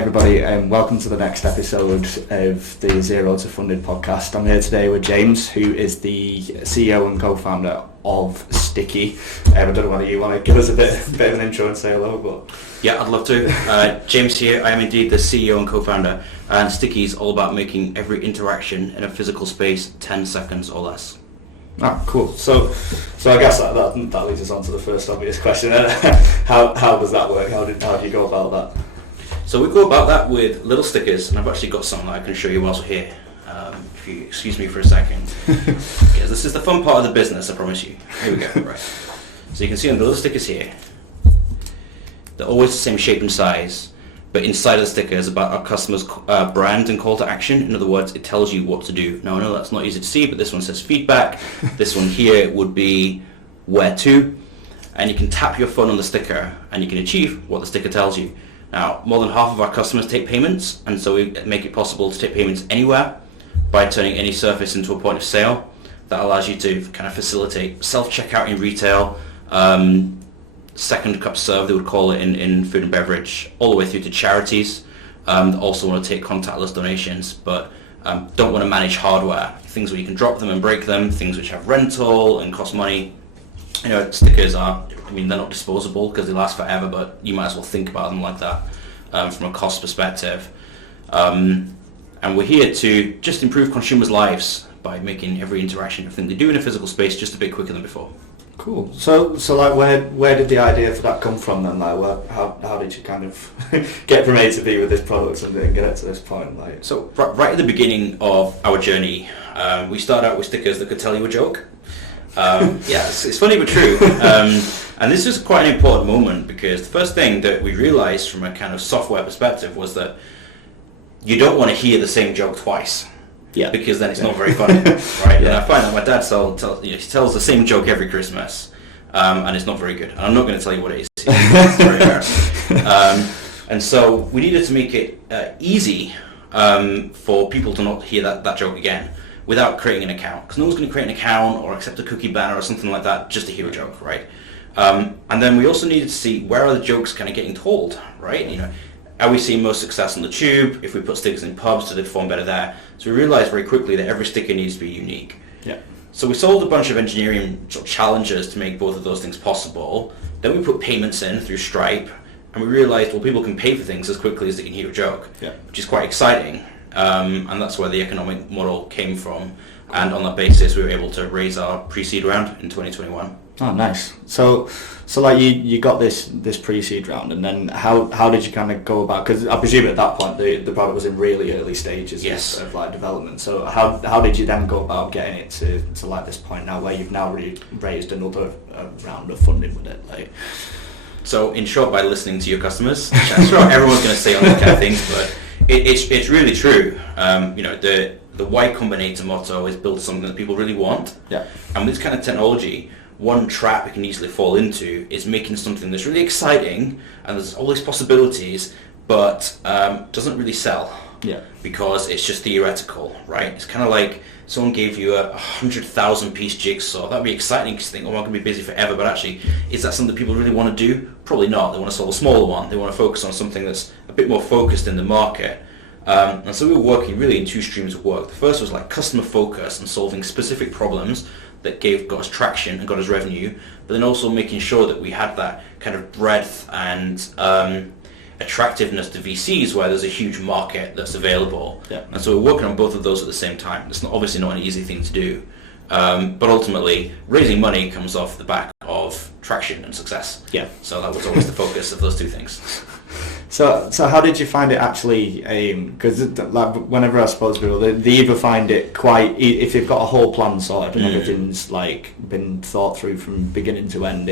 everybody, and welcome to the next episode of the Zero to Funded podcast. I'm here today with James, who is the CEO and co-founder of Sticky. I don't know whether you want to give us a bit of an intro and say hello, but... Yeah, I'd love to. James here. I am indeed the CEO and co-founder, and Sticky is all about making every interaction in a physical space 10 seconds or less. Ah, cool. So I guess that leads us on to the first obvious question. How does that work? How do you go about that? So we go about that with little stickers, and I've actually got some that I can show you whilst we're here. If you excuse me for a second. Because this is the fun part of the business, I promise you. Here we go. Right. So you can see on the little stickers here, they're always the same shape and size, but inside of the sticker is about our customer's brand and call to action. In other words, it tells you what to do. Now I know that's not easy to see, but this one says feedback. This one here would be where to, and you can tap your phone on the sticker and you can achieve what the sticker tells you. Now, more than half of our customers take payments, and so we make it possible to take payments anywhere by turning any surface into a point of sale. That allows you to kind of facilitate self-checkout in retail, second cup serve, they would call it in food and beverage, all the way through to charities that also want to take contactless donations, but don't want to manage hardware. Things where you can drop them and break them, things which have rental and cost money. You know, stickers are, they're not disposable because they last forever, but you might as well think about them like that from a cost perspective. And we're here to just improve consumers' lives by making every interaction, everything they do in a physical space, just a bit quicker than before. Cool. So like, where did the idea for that come from then? Like, how did you kind of get from A to B with this product and get it to this point? Like, so right at the beginning of our journey, we started out with stickers that could tell you a joke. Yeah, it's funny but true. And this was quite an important moment because the first thing that we realized from a kind of software perspective was that you don't want to hear the same joke twice. Yeah. Because then it's not very funny, right? Yeah. And I find that my dad he tells the same joke every Christmas, and it's not very good. And I'm not going to tell you what it is. It's very embarrassing. And so we needed to make it easy for people to not hear that joke again without creating an account. Because no one's going to create an account or accept a cookie banner or something like that just to hear a joke, right? And then we also needed to see where are the jokes kind of getting told, right? You know, are we seeing most success on the tube? If we put stickers in pubs, do they perform better there? So we realized very quickly that every sticker needs to be unique. Yeah. So we solved a bunch of engineering sort of challenges to make both of those things possible. Then we put payments in through Stripe, and we realized, well, people can pay for things as quickly as they can hear a joke, which is quite exciting. And that's where the economic model came from. And on that basis, we were able to raise our pre-seed round in 2021. Oh, nice. So like you got this pre-seed round, and then how did you kind of go about? Because I presume at that point the product was in really early stages of like development. So how did you then go about getting it to like this point now, where you've now raised another round of funding with it? Like, so in short, by listening to your customers, I'm sure everyone's going to say all these kind of things, but it's really true. You know, the Y Combinator motto is build something that people really want. Yeah. And with this kind of technology, one trap it can easily fall into is making something that's really exciting and there's all these possibilities, but doesn't really sell. Yeah. Because it's just theoretical, right? It's kind of like someone gave you a 100,000 piece jigsaw. That'd be exciting because you think, oh, I'm going to be busy forever. But actually, is that something people really want to do? Probably not. They want to solve a smaller one. They want to focus on something that's a bit more focused in the market. And so we were working really in two streams of work. The first was like customer focus and solving specific problems that got us traction and got us revenue, but then also making sure that we had that kind of breadth and attractiveness to VCs where there's a huge market that's available. Yeah. And so we're working on both of those at the same time. It's obviously not an easy thing to do, but ultimately raising money comes off the back of traction and success. Yeah. So that was always the focus of those two things. So how did you find it actually? Because like whenever I suppose people, they either find it quite, if you've got a whole plan sorted and everything's like been thought through from beginning to end,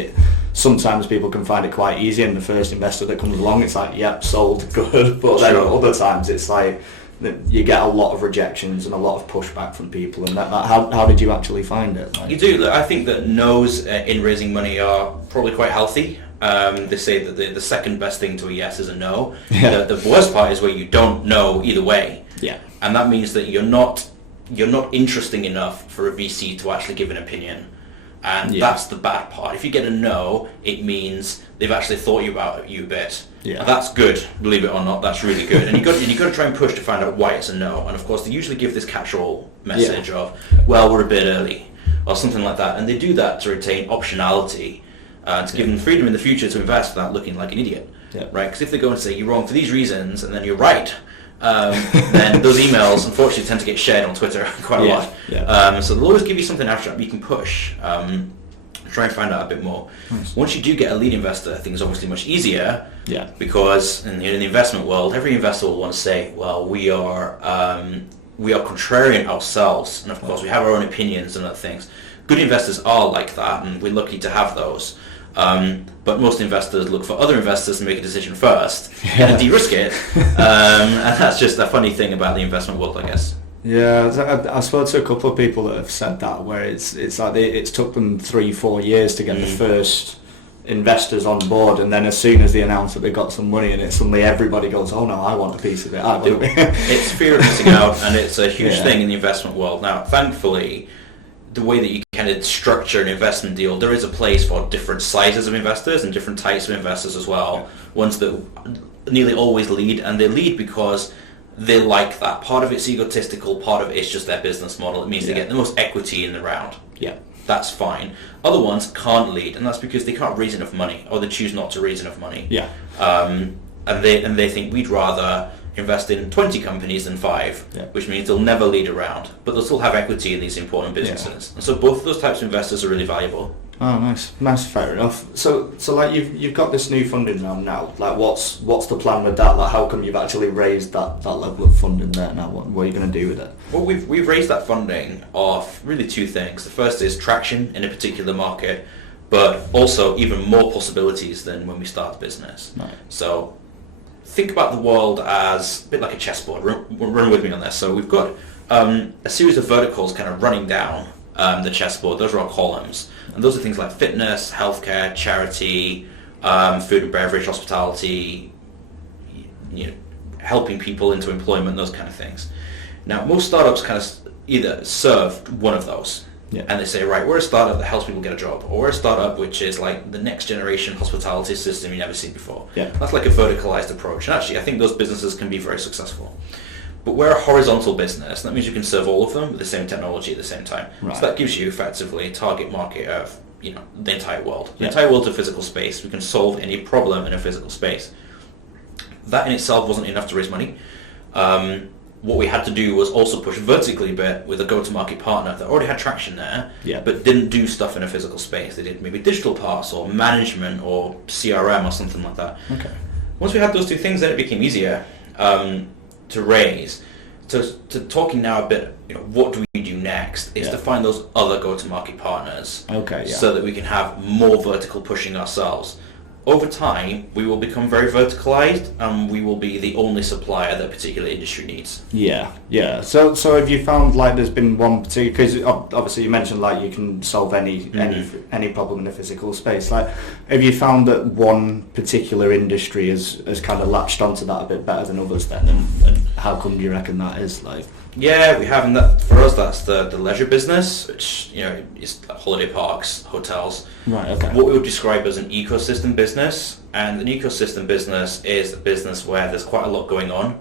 sometimes people can find it quite easy, and the first investor that comes along, it's like, yep, sold, good. But then other times it's like you get a lot of rejections and a lot of pushback from people, and how did you actually find it? Like, you do. I think that no's in raising money are probably quite healthy. They say that the second best thing to a yes is a no. Yeah. The worst part is where you don't know either way. Yeah. And that means that you're not interesting enough for a VC to actually give an opinion. And that's the bad part. If you get a no, it means they've actually thought about you a bit. Yeah. That's good, believe it or not. That's really good. And you've got to try and push to find out why it's a no. And of course, they usually give this catch-all message of, well, we're a bit early, or something like that. And they do that to retain optionality, to give them freedom in the future to invest without looking like an idiot. Yeah. Right? Because if they go and say, you're wrong for these reasons, and then you're right, then those emails, unfortunately, tend to get shared on Twitter quite a lot. Yeah. So they'll always give you something abstract you can push. Try and find out a bit more. Nice. Once you do get a lead investor, things are obviously much easier. Yeah. Because in the investment world, every investor will want to say, well, we are contrarian ourselves, and of course we have our own opinions and other things. Good investors are like that, and we're lucky to have those. But most investors look for other investors to make a decision first and de-risk it. And that's just a funny thing about the investment world, I guess. Yeah, I spoke to a couple of people that have said that, where it's like it's took them 3-4 years to get the first investors on board, and then as soon as they announce that they got some money in it, suddenly everybody goes, oh no, I want a piece of it. It's fear of missing out, and it's a huge thing in the investment world. Now, thankfully, the way that you kind of structure an investment deal, there is a place for different sizes of investors and different types of investors as well. Ones that nearly always lead, and they lead because they like that. Part of it's egotistical, part of it's just their business model. It means they get the most equity in the round. Yeah. That's fine. Other ones can't lead, and that's because they can't raise enough money, or they choose not to raise enough money. Yeah. And they think we'd rather invest in 20 companies than 5, which means they'll never lead a round, but they'll still have equity in these important businesses. And so both of those types of investors are really valuable. Oh, nice, fair enough. So like you've got this new funding now. Like, what's the plan with that? Like, how come you've actually raised that level of funding there now? What are you going to do with it? Well, we've raised that funding off really 2 things. The first is traction in a particular market, but also even more possibilities than when we start the business. Right. So think about the world as a bit like a chessboard. Run with me on this. So we've got a series of verticals kind of running down the chessboard. Those are our columns. And those are things like fitness, healthcare, charity, food and beverage, hospitality, helping people into employment, those kind of things. Now, most startups kind of either serve one of those. Yeah. And they say, right, we're a startup that helps people get a job, or we're a startup which is like the next generation hospitality system you've never seen before. Yeah. That's like a verticalized approach. And actually, I think those businesses can be very successful. But we're a horizontal business. That means you can serve all of them with the same technology at the same time. Right. So that gives you effectively a target market of the entire world. The entire world's a physical space. We can solve any problem in a physical space. That in itself wasn't enough to raise money. What we had to do was also push vertically a bit with a go-to-market partner that already had traction there, but didn't do stuff in a physical space. They did maybe digital parts or management or CRM or something like that. Okay. Once we had those 2 things, then it became easier to raise. To talking now a bit, what do we do next, is to find those other go-to-market partners, so that we can have more vertical pushing ourselves. Over time, we will become very verticalized, and we will be the only supplier that a particular industry needs. Yeah. So have you found like there's been one particular, because obviously you mentioned like you can solve any problem in a physical space. Like, have you found that one particular industry has kind of latched onto that a bit better than others then, and how come do you reckon that is? Like, yeah, we have, and that for us that's the leisure business, which is holiday parks, hotels. Right. Okay. What we would describe as an ecosystem business, and an ecosystem business is a business where there's quite a lot going on.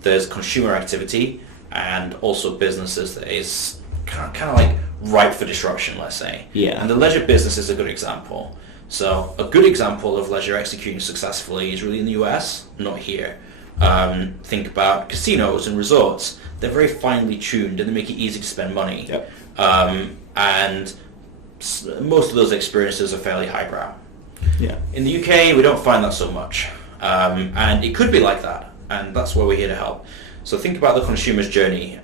There's consumer activity, and also businesses that is kind of like ripe for disruption, let's say. Yeah. And the leisure business is a good example. So a good example of leisure executing successfully is really in the US, not here. Think about casinos and resorts. They're very finely tuned and they make it easy to spend money. Yep. And most of those experiences are fairly highbrow. Yeah. In the UK, we don't find that so much. And it could be like that, and that's where we're here to help. So think about the consumer's journey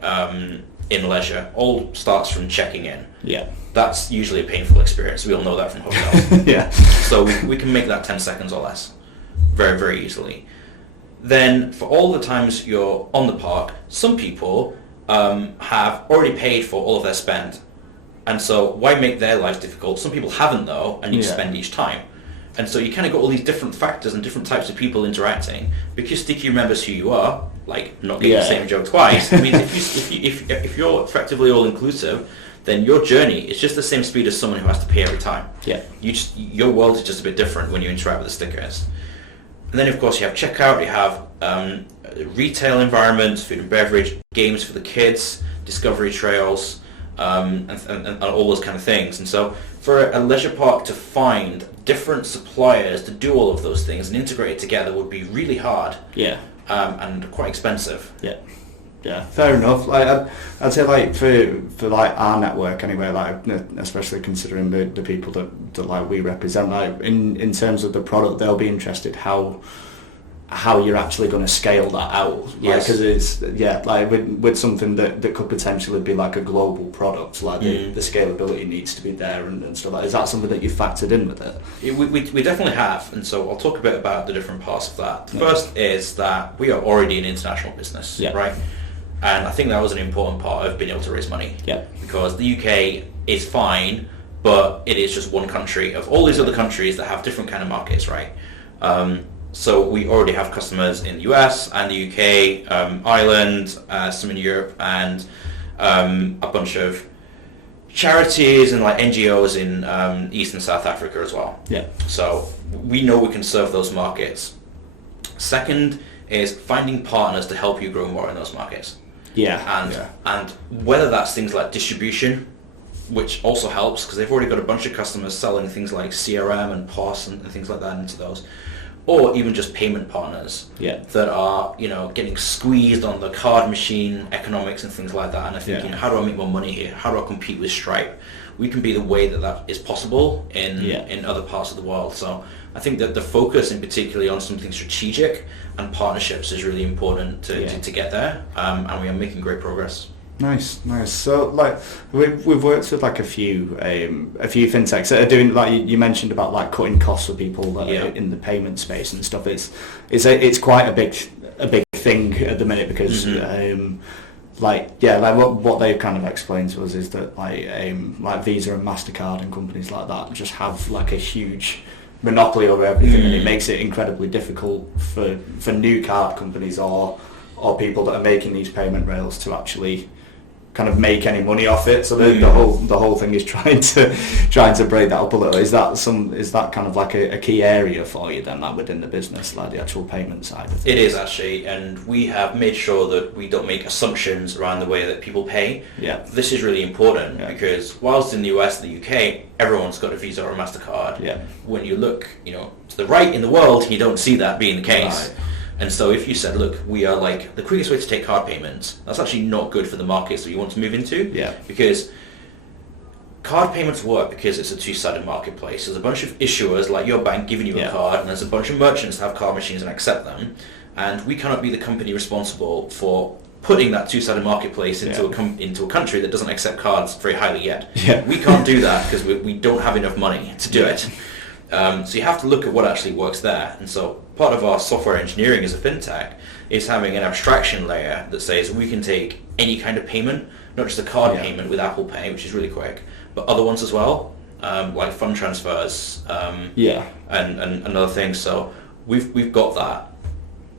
in leisure. All starts from checking in. Yeah. That's usually a painful experience. We all know that from hotels. Yeah. So we can make that 10 seconds or less very, very easily. Then for all the times you're on the park, some people have already paid for all of their spend. And so why make their lives difficult? Some people haven't though, and you spend each time. And so you kind of got all these different factors and different types of people interacting. Because Sticky remembers who you are, like not getting the same joke twice. I mean, if you're effectively all inclusive, then your journey is just the same speed as someone who has to pay every time. Yeah. Your world is just a bit different when you interact with the stickers. And then of course you have checkout, you have retail environments, food and beverage, games for the kids, discovery trails, and all those kind of things. And so for a leisure park to find different suppliers to do all of those things and integrate it together would be really hard. Yeah. And quite expensive. Yeah. Yeah, fair enough. Like I'd say, like for like our network anyway, like especially considering the people that like we represent, like in terms of the product, they'll be interested how you're actually going to scale that out. Yes. Because it's like with something that could potentially be like a global product, like the scalability needs to be there and stuff. Like, is that something that you factored in with it? We definitely have, and so I'll talk a bit about the different parts of that. The first is that we are already an international business, right? And I think that was an important part of being able to raise money. Yeah. Because the UK is fine, but it is just one country of all these other countries that have different kind of markets, right? So we already have customers in the US and the UK, Ireland, some in Europe, and a bunch of charities and like NGOs in East and South Africa as well. Yeah. So we know we can serve those markets. Second is finding partners to help you grow more in those markets. Yeah. And whether that's things like distribution, which also helps because they've already got a bunch of customers selling things like CRM and POS and things like that into those, or even just payment partners that are, getting squeezed on the card machine economics and things like that, and are thinking, how do I make more money here? How do I compete with Stripe? We can be the way that is possible in other parts of the world. So I think that the focus in particularly on something strategic and partnerships is really important to get there, and we are making great progress. Nice. So, like, we've worked with like a few fintechs that are doing, like you mentioned about like cutting costs for people that are in the payment space and stuff. It's quite a big thing at the minute because what they've kind of explained to us is that like Visa and MasterCard and companies like that just have like a huge monopoly over everything, and it makes it incredibly difficult for new card companies or people that are making these payment rails to actually kind of make any money off it. So the whole thing is trying to break that up a little. Is that kind of like a key area for you then, like within the business, like the actual payment side of things? It is actually, and we have made sure that we don't make assumptions around the way that people pay. Yeah. This is really important because whilst in the US and the UK, everyone's got a Visa or a MasterCard. Yeah. When you look, to the right in the world, you don't see that being the case. Right. And so if you said, look, we are like the quickest way to take card payments, that's actually not good for the markets that you want to move into. Yeah. Because card payments work because it's a two-sided marketplace. There's a bunch of issuers like your bank giving you a card, and there's a bunch of merchants that have card machines and accept them. And we cannot be the company responsible for putting that two-sided marketplace into a country that doesn't accept cards very highly yet. Yeah. We can't do that because we don't have enough money to do it. So you have to look at what actually works there. And so part of our software engineering as a fintech is having an abstraction layer that says we can take any kind of payment, not just a card payment with Apple Pay, which is really quick, but other ones as well, like fund transfers and other things. So we've got that.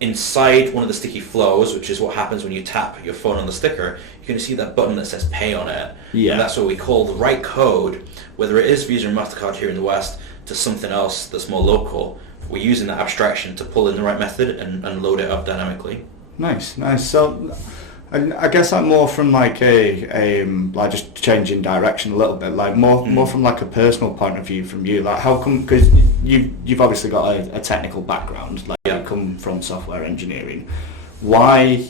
Inside one of the sticky flows, which is what happens when you tap your phone on the sticker, you're going to see that button that says pay on it. Yeah. And that's what we call the right code, whether it is Visa and MasterCard here in the West, to something else that's more local. We're using that abstraction to pull in the right method and load it up dynamically. Nice. So I guess like more from like a like just changing direction a little bit, like more from like a personal point of view from you, like how come, because you've obviously got a technical background, like you come from software engineering, why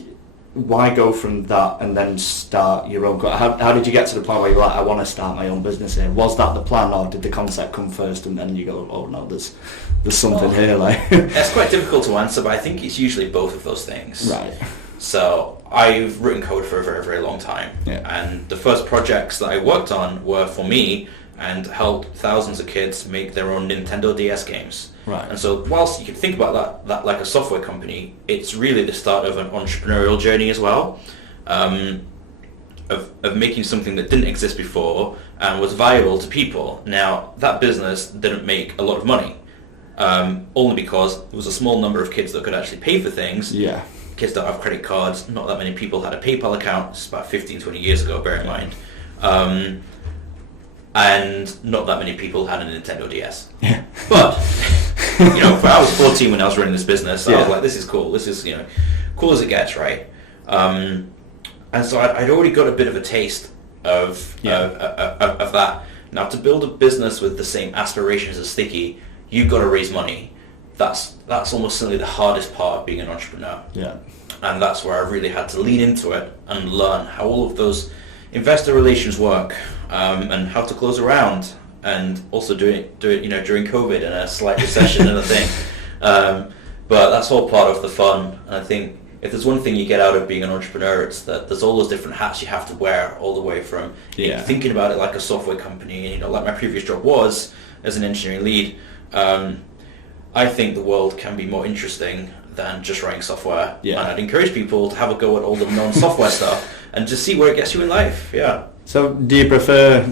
go from that and then start your own? How did you get to the point where you're like, I want to start my own business here? Was that the plan, or did the concept come first and then you go, oh no, there's something here? Like it's quite difficult to answer, but I think it's usually both of those things. Right. So I've written code for a very, very long time, and the first projects that I worked on were for me and helped thousands of kids make their own Nintendo DS games. Right. And so whilst you can think about that like a software company, it's really the start of an entrepreneurial journey as well, of making something that didn't exist before and was valuable to people. Now, that business didn't make a lot of money, only because there was a small number of kids that could actually pay for things. Yeah. Kids don't have credit cards, not that many people had a PayPal account. It's about 15, 20 years ago, bear in mind. And not that many people had a Nintendo DS. Yeah. But, I was 14 when I was running this business, so I was like, this is cool. This is, cool as it gets, right? And so I'd already got a bit of a taste of that. Now, to build a business with the same aspirations as Sticky, you've got to raise money. That's almost certainly the hardest part of being an entrepreneur. Yeah. And that's where I really had to lean into it and learn how all of those investor relations work, and how to close a round, and also do it during COVID and a slight recession and a thing. But that's all part of the fun. And I think if there's one thing you get out of being an entrepreneur, it's that there's all those different hats you have to wear, all the way from thinking about it like a software company, like my previous job was as an engineering lead. I think the world can be more interesting than just writing software. Yeah. And I'd encourage people to have a go at all the non-software stuff and just see where it gets you in life. Yeah. So do you prefer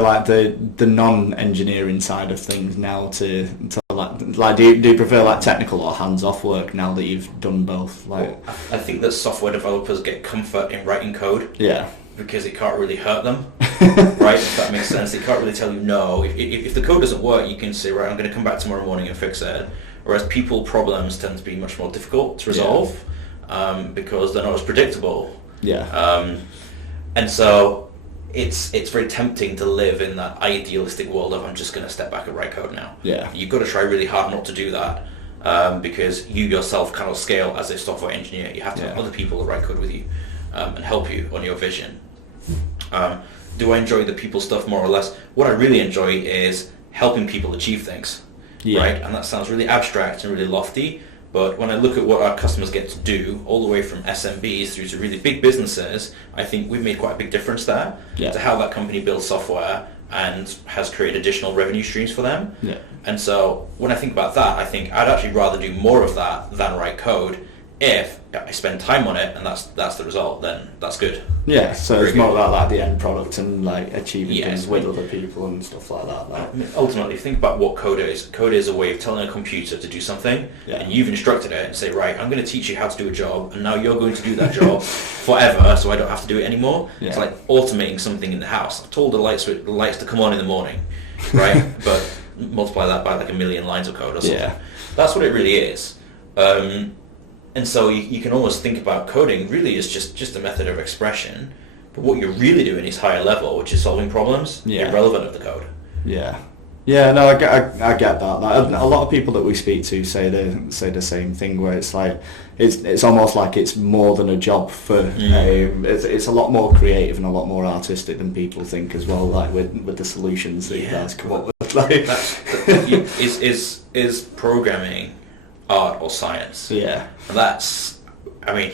like the non-engineering side of things now to like do you prefer like technical or hands-off work now that you've done both? Like, I think that software developers get comfort in writing code. Yeah. Because it can't really hurt them, right? If that makes sense. They can't really tell you no. If the code doesn't work, you can say, right, I'm going to come back tomorrow morning and fix it. Whereas people problems tend to be much more difficult to resolve, because they're not as predictable. Yeah. And so it's very tempting to live in that idealistic world of I'm just going to step back and write code now. Yeah. You've got to try really hard not to do that, because you yourself cannot scale as a software engineer. You have to have other people that write code with you, and help you on your vision. Do I enjoy the people stuff more or less? What I really enjoy is helping people achieve things, right? And that sounds really abstract and really lofty, but when I look at what our customers get to do, all the way from SMBs through to really big businesses, I think we've made quite a big difference there to how that company builds software and has created additional revenue streams for them. Yeah. And so when I think about that, I think I'd actually rather do more of that than write code. If I spend time on it and that's the result, then that's good. Yeah, so it's more about like the end product and like achieving things with other people and stuff like that. Like. I mean, ultimately, think about what code is. Code is a way of telling a computer to do something, and you've instructed it and say, right, I'm going to teach you how to do a job, and now you're going to do that job forever, so I don't have to do it anymore. Yeah. It's like automating something in the house. I've told the lights to come on in the morning, right? But multiply that by like 1 million lines of code or something. Yeah. That's what it really is. And so you can almost think about coding really as just a method of expression, but what you're really doing is higher level, which is solving problems irrelevant of the code. Yeah. Yeah, no, I get that. Like, a lot of people that we speak to say the same thing, where it's like it's almost like it's more than a job for. It's a lot more creative and a lot more artistic than people think as well. Like with the solutions that you guys come up with. Like, is programming art or science? Yeah. I mean,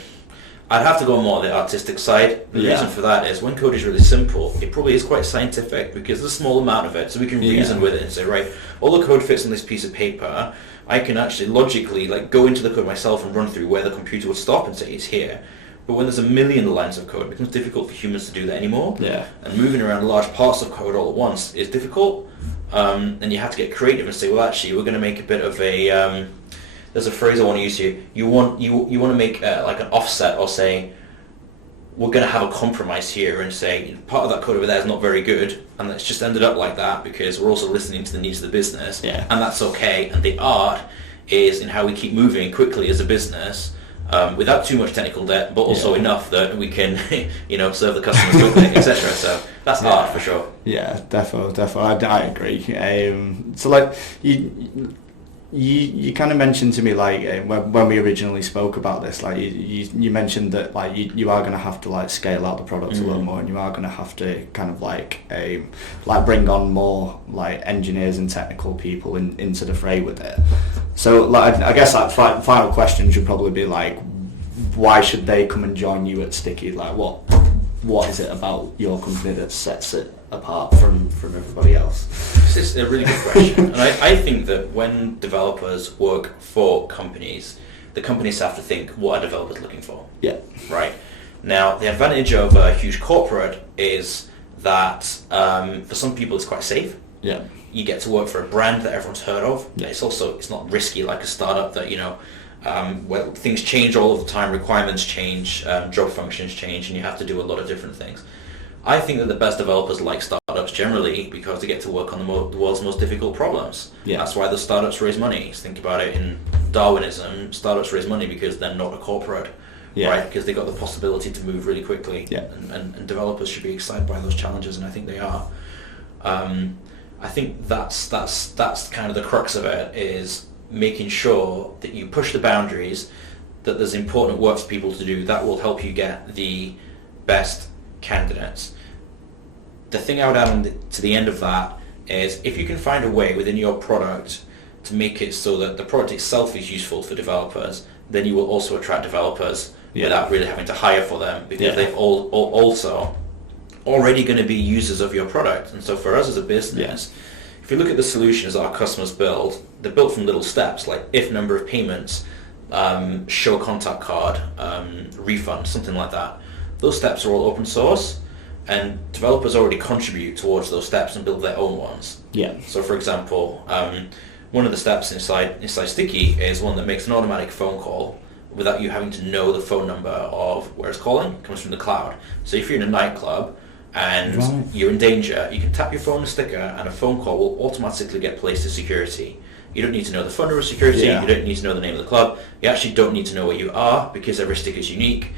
I'd have to go more on the artistic side. The reason for that is when code is really simple, it probably is quite scientific because there's a small amount of it, so we can reason with it and say, right, all the code fits on this piece of paper. I can actually logically go into the code myself and run through where the computer would stop and say it's here. But when there's 1 million lines of code, it becomes difficult for humans to do that anymore. Yeah. And moving around large parts of code all at once is difficult. And you have to get creative and say, well, actually, we're going to make a bit of a... there's a phrase I want to use here. You want to make like an offset, or say we're going to have a compromise here and say part of that code over there is not very good, and it's just ended up like that because we're also listening to the needs of the business, and that's okay. And the art is in how we keep moving quickly as a business, without too much technical debt, but also enough that we can serve the customers quickly, etc. So that's art for sure. Yeah, definitely. I agree. So like You kind of mentioned to me when we originally spoke about this, you mentioned that you are going to have to scale out the product a little more, and you are going to have to kind of bring on more engineers and technical people into the fray with it. So I guess final question should probably be why should they come and join you at Sticky? What is it about your company that sets it apart from everybody else? This is a really good question. And I think that when developers work for companies, the companies have to think, what are developers looking for? Yeah. Right? Now, the advantage of a huge corporate is that for some people it's quite safe. Yeah. You get to work for a brand that everyone's heard of. Yeah. It's not risky like a startup that, where things change all of the time, requirements change, job functions change, and you have to do a lot of different things. I think that the best developers like startups generally because they get to work on the world's most difficult problems. Yeah. That's why the startups raise money. Think about it in Darwinism. Startups raise money because they're not a corporate, right? Because they got the possibility to move really quickly. Yeah. And developers should be excited by those challenges, and I think they are. I think that's kind of the crux of it, is making sure that you push the boundaries, that there's important work for people to do that will help you get the best candidates. The thing I would add to the end of that is if you can find a way within your product to make it so that the product itself is useful for developers, then you will also attract developers without really having to hire for them, because they've also already going to be users of your product. And so for us as a business, if you look at the solutions that our customers build, they're built from little steps, like if number of payments, show contact card, refund, something like that. Those steps are all open source, and developers already contribute towards those steps and build their own ones. Yeah. So for example, one of the steps inside Sticky is one that makes an automatic phone call without you having to know the phone number of where it's calling. It comes from the cloud. So if you're in a nightclub and you're in danger, you can tap your phone sticker and a phone call will automatically get placed to security. You don't need to know the phone number of security, you don't need to know the name of the club, you actually don't need to know where you are because every sticker is unique.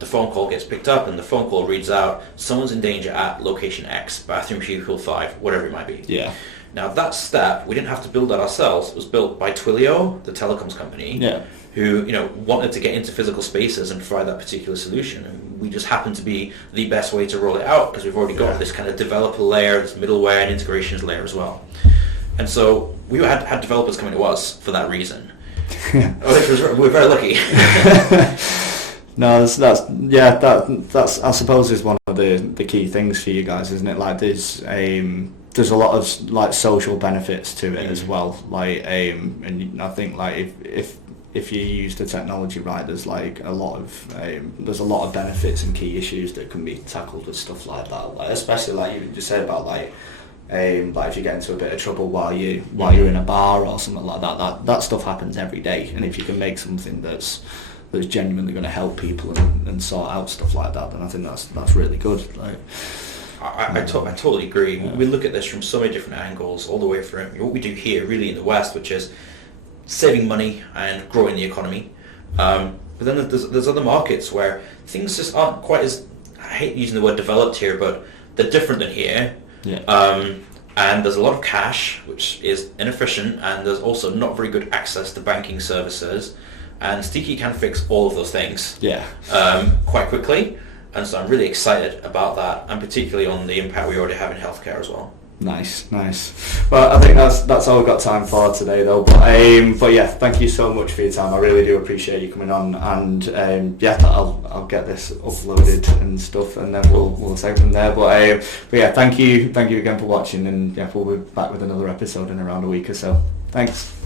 The phone call gets picked up and the phone call reads out, someone's in danger at location X, bathroom cubicle 5, whatever it might be. Yeah. Now that step, we didn't have to build that ourselves. It was built by Twilio, the telecoms company, who wanted to get into physical spaces and provide that particular solution. And we just happened to be the best way to roll it out because we've already got this kind of developer layer, this middleware and integrations layer as well. And so we had developers coming to us for that reason. We're very lucky. No, that's I suppose is one of the key things for you guys, isn't it? Like there's a lot of like social benefits to it as well. Like and I think like if you use the technology right, there's like a lot of benefits and key issues that can be tackled with stuff like that. Like especially like you just said about like if you get into a bit of trouble while you're in a bar or something like that stuff happens every day. And if you can make something that's genuinely going to help people and sort out stuff like that, then I think that's really good. Like, I totally agree. Yeah. We look at this from so many different angles, all the way from what we do here, really in the West, which is saving money and growing the economy. But then there's other markets where things just aren't quite as, I hate using the word developed here, but they're different than here. Yeah. And there's a lot of cash, which is inefficient, and there's also not very good access to banking services. And Sticky can fix all of those things quite quickly. And so I'm really excited about that, and particularly on the impact we already have in healthcare as well. Nice. Well, I think that's all we've got time for today, though. But yeah, thank you so much for your time. I really do appreciate you coming on, and I'll get this uploaded and stuff, and then we'll take from there. But yeah, thank you again for watching, and we'll be back with another episode in around a week or so. Thanks.